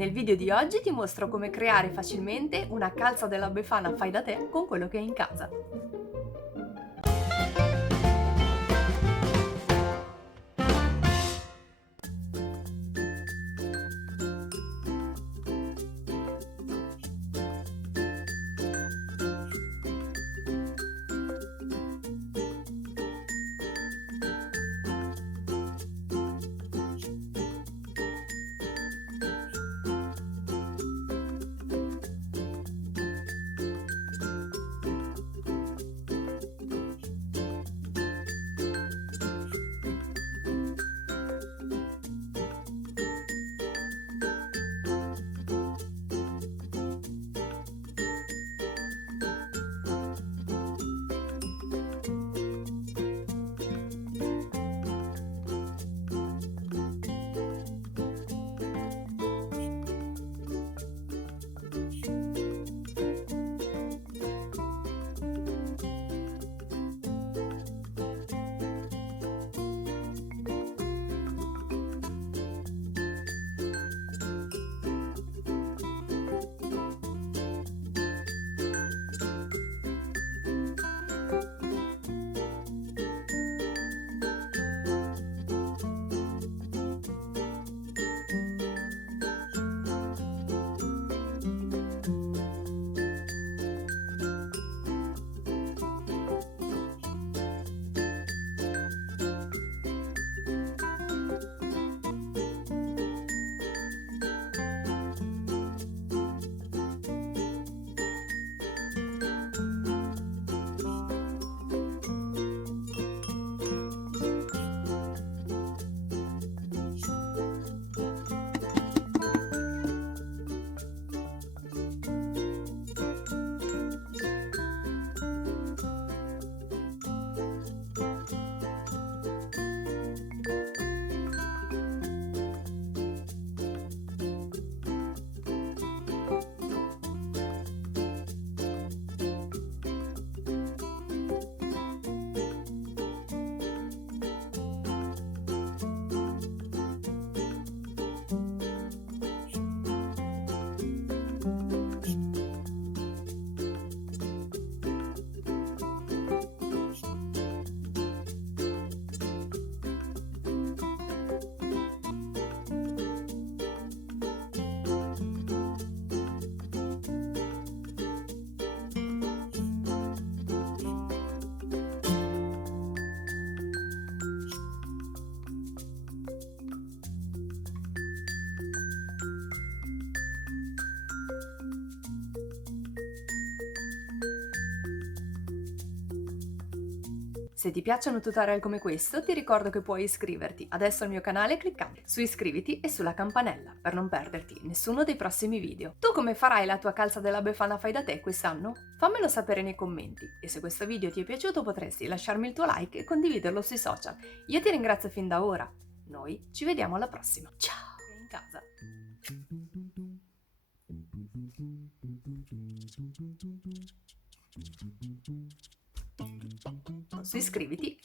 Nel video di oggi ti mostro come creare facilmente una calza della Befana fai da te con quello che hai in casa. Se ti piacciono tutorial come questo, ti ricordo che puoi iscriverti adesso al mio canale cliccando su iscriviti e sulla campanella per non perderti nessuno dei prossimi video. Tu come farai la tua calza della Befana fai da te quest'anno? Fammelo sapere nei commenti e se questo video ti è piaciuto potresti lasciarmi il tuo like e condividerlo sui social. Io ti ringrazio fin da ora. Noi ci vediamo alla prossima. Ciao! In casa. Su iscriviti.